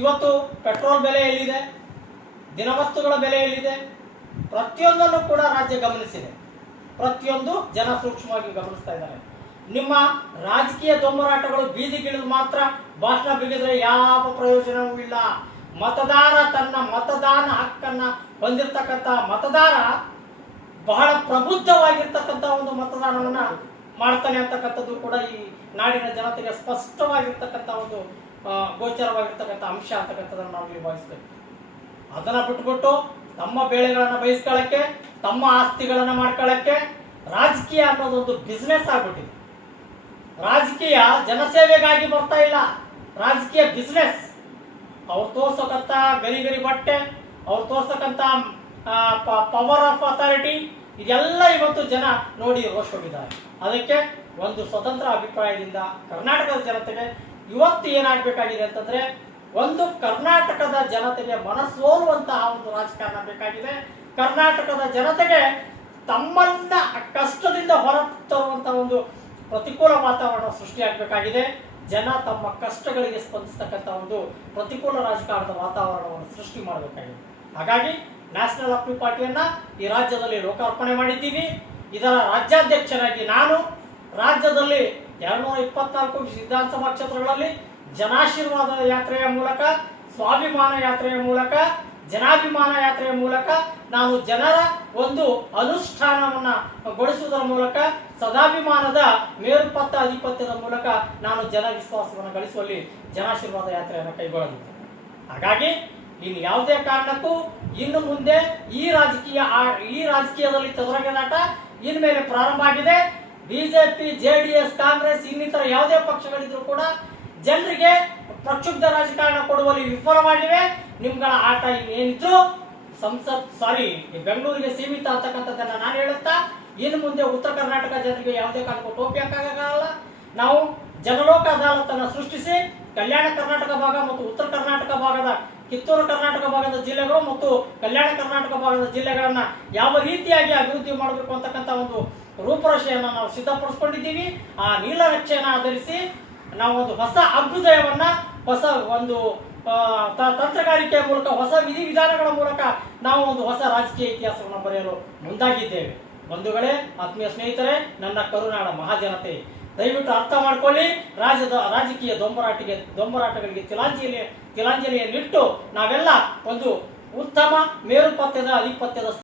ಇವತ್ತು ಪೆಟ್ರೋಲ್ ಬೆಲೆ ಎಲ್ಲಿದೆ? ದಿನವಸ್ತುಗಳ ಬೆಲೆ ಎಲ್ಲಿದೆ? ಪ್ರತಿಯೊಂದನ್ನು ಕೂಡ ರಾಜ್ಯ ಗಮನಿಸಿದೆ. ಪ್ರತಿಯೊಂದು ಜನ ಸೂಕ್ಷ್ಮವಾಗಿ ಗಮನಿಸ್ತಾ ಇದ್ದಾರೆ. ನಿಮ್ಮ ರಾಜಕೀಯ ದೊಂಬರಾಟಗಳು ಬೀದಿಗಿಳಿದು ಮಾತ್ರ ಭಾಷಣ ಬಿಗಿದ್ರೆ ಯಾವ ಪ್ರಯೋಜನವೂ ಇಲ್ಲ. ಮತದಾರ ತನ್ನ ಮತದಾನ ಹಕ್ಕನ್ನ ಹೊಂದಿರತಕ್ಕಂಥ ಮತದಾರ ಬಹಳ ಪ್ರಬುದ್ಧವಾಗಿರ್ತಕ್ಕಂಥ ಒಂದು ಮತದಾನವನ್ನು ಮಾಡ್ತಾನೆ ಅಂತಕ್ಕಂಥದ್ದು ಕೂಡ ಈ ನಾಡಿನ ಜನತೆಗೆ ಸ್ಪಷ್ಟವಾಗಿರ್ತಕ್ಕಂಥ ಒಂದು ಗೋಚರವಾಗಿರ್ತಕ್ಕಂಥ ಅಂಶ ಅಂತಕ್ಕಂಥದ್ದನ್ನು ನಾವು ಇಲ್ಲಿ ಅದನ್ನು ಬಿಟ್ಬಿಟ್ಟು ತಮ್ಮ ಬೆಳೆಗಳನ್ನು ಬಯಸ್ಕೊಳ್ಳಕ್ಕೆ, ತಮ್ಮ ಆಸ್ತಿಗಳನ್ನು ಮಾಡ್ಕೊಳ್ಳೋಕ್ಕೆ ರಾಜಕೀಯ ಅನ್ನೋದೊಂದು ಬಿಸ್ನೆಸ್ ಆಗ್ಬಿಟ್ಟಿದೆ. ರಾಜಕೀಯ ಜನಸೇವೆಗಾಗಿ ಬರ್ತಾ ಇಲ್ಲ. ರಾಜಕೀಯ ಬಿಸ್ನೆಸ್ ಅವ್ರು ತೋರ್ಸಕ್ಕಂತ ಗರಿ ಗರಿ ಬಟ್ಟೆ, ಅವ್ರು ತೋರ್ಸಕ್ಕಂತ ಪವರ್ ಆಫ್ ಅಥಾರಿಟಿ ಇದೆಲ್ಲ ಇವತ್ತು ಜನ ನೋಡಿ ರೋಷ್ ಹೋಗಿದ್ದಾರೆ ಅದಕ್ಕೆ ಒಂದು ಸ್ವತಂತ್ರ ಅಭಿಪ್ರಾಯದಿಂದ ಕರ್ನಾಟಕದ ಜನತೆಗೆ ಇವತ್ತು ಏನಾಗಬೇಕಾಗಿದೆ ಅಂತಂದ್ರೆ, ಒಂದು ಕರ್ನಾಟಕದ ಜನತೆಗೆ ಮನಸೋಲುವಂತಹ ಒಂದು ರಾಜಕಾರಣ ಬೇಕಾಗಿದೆ. ಕರ್ನಾಟಕದ ಜನತೆಗೆ ತಮ್ಮನ್ನ ಕಷ್ಟದಿಂದ ಹೊರ ತರುವಂತಹ ಒಂದು ಪ್ರತಿಕೂಲ ವಾತಾವರಣ ಸೃಷ್ಟಿಯಾಗಬೇಕಾಗಿದೆ. ಜನ ತಮ್ಮ ಕಷ್ಟಗಳಿಗೆ ಸ್ಪಂದಿಸ್ತಕ್ಕಂಥ ಒಂದು ಪ್ರತಿಕೂಲ ರಾಜಕಾರಣದ ವಾತಾವರಣವನ್ನು ಸೃಷ್ಟಿ ಮಾಡಬೇಕಾಗಿದೆ. ಹಾಗಾಗಿ ನ್ಯಾಷನಲ್ ಅಪ್ಲಿ ಪಾರ್ಟಿಯನ್ನ ಈ ರಾಜ್ಯದಲ್ಲಿ ಲೋಕಾರ್ಪಣೆ ಮಾಡಿದ್ದೀವಿ. ಇದರ ರಾಜ್ಯಾಧ್ಯಕ್ಷರಾಗಿ ನಾನು, ರಾಜ್ಯದಲ್ಲಿ ಎರಡ್ನೂರ ಇಪ್ಪತ್ನಾಲ್ಕು ವಿಧಾನಸಭಾ ಕ್ಷೇತ್ರಗಳಲ್ಲಿ ಜನಾಶೀರ್ವಾದ ಯಾತ್ರೆಯ ಮೂಲಕ, ಸ್ವಾಭಿಮಾನ ಯಾತ್ರೆಯ ಮೂಲಕ, ಜನಾಭಿಮಾನ ಯಾತ್ರೆಯ ಮೂಲಕ ನಾವು ಜನರ ಒಂದು ಅನುಷ್ಠಾನವನ್ನ ಗೊಳಿಸುವುದರ ಮೂಲಕ, ಸದಾಭಿಮಾನದ ಮೇಲ್ಪತ್ತ ಅಧಿಪತ್ಯದ ಮೂಲಕ ನಾನು ಜನ ವಿಶ್ವಾಸವನ್ನು ಗಳಿಸುವಲ್ಲಿ ಜನಾಶೀರ್ವಾದ ಯಾತ್ರೆಯನ್ನು ಕೈಗೊಳ್ಳಲಿದ್ದೇನೆ. ಹಾಗಾಗಿ ಇನ್ನು ಯಾವುದೇ ಕಾರಣಕ್ಕೂ ಇನ್ನು ಮುಂದೆ ಈ ರಾಜಕೀಯ ಈ ರಾಜಕೀಯದಲ್ಲಿ ಚದುರಂಗದಾಟ ಇನ್ಮೇಲೆ ಪ್ರಾರಂಭ ಆಗಿದೆ. ಬಿಜೆಪಿ ಎಸ್ ಕಾಂಗ್ರೆಸ್ ಇನ್ನಿತರ ಯಾವುದೇ ಪಕ್ಷಗಳಿದ್ರು ಕೂಡ ಜನರಿಗೆ ಪ್ರಕ್ಷುಬ್ಧ ರಾಜಕಾರಣ ಕೊಡುವಲ್ಲಿ ವಿಫಲವಾಗಿವೆ. ನಿಮ್ಗಳ ಆಟ ಇನ್ನೇನಿದ್ರು ಸಂಸತ್, ಸಾರಿ ಬೆಂಗಳೂರಿಗೆ ಸೀಮಿತ ಅಂತಕ್ಕಂಥದ್ದನ್ನ ನಾನು ಹೇಳುತ್ತಾ, ಇನ್ನು ಮುಂದೆ ಉತ್ತರ ಕರ್ನಾಟಕ ಜನರಿಗೆ ಯಾವುದೇ ಕಾರಣಕ್ಕೂ ಟೋಪಿ ಹಾಕಾಗಲ್ಲ ನಾವು ಜನಲೋಕ ಅದಾಲತನ್ನು ಸೃಷ್ಟಿಸಿ ಕಲ್ಯಾಣ ಕರ್ನಾಟಕ ಭಾಗ ಮತ್ತು ಉತ್ತರ ಕರ್ನಾಟಕ ಭಾಗದ, ಕಿತ್ತೂರು ಕರ್ನಾಟಕ ಭಾಗದ ಜಿಲ್ಲೆಗಳು ಮತ್ತು ಕಲ್ಯಾಣ ಕರ್ನಾಟಕ ಭಾಗದ ಜಿಲ್ಲೆಗಳನ್ನ ಯಾವ ರೀತಿಯಾಗಿ ಅಭಿವೃದ್ಧಿ ಮಾಡಬೇಕು ಅಂತಕ್ಕಂಥ ಒಂದು ರೂಪರೇಷೆಯನ್ನು ನಾವು ಸಿದ್ಧಪಡಿಸ್ಕೊಂಡಿದ್ದೀವಿ. ಆ ನೀಲನಕ್ಷೆಯನ್ನು ಆಧರಿಸಿ ನಾವು ಒಂದು ಹೊಸ ಅಭ್ಯುದಯವನ್ನು, ಹೊಸ ಒಂದು ತಂತ್ರಗಾರಿಕೆಯ ಮೂಲಕ, ಹೊಸ ವಿಧಿವಿಧಾನಗಳ ಮೂಲಕ ನಾವು ಒಂದು ಹೊಸ ರಾಜಕೀಯ ಇತಿಹಾಸವನ್ನು ಬರೆಯಲು ಮುಂದಾಗಿದ್ದೇವೆ. ಬಂಧುಗಳೇ, ಆತ್ಮೀಯ ಸ್ನೇಹಿತರೆ, ನನ್ನ ಕರುನಾಡ ಮಹಾಜನತೆ, ದಯವಿಟ್ಟು ಅರ್ಥ ಮಾಡಿಕೊಳ್ಳಿ. ರಾಜ್ಯದ, ರಾಜಕೀಯ ದೊಂಬರಾಟಿಗೆ, ದೊಂಬರಾಟಗಳಿಗೆ ತಿಲಾಂಜಲಿ, ತಿಲಾಂಜಲಿಯನ್ನಿಟ್ಟು ನಾವೆಲ್ಲ ಒಂದು ಉತ್ತಮ ಮೇರುಪತ್ಯದ, ಅಧಿಪತ್ಯದ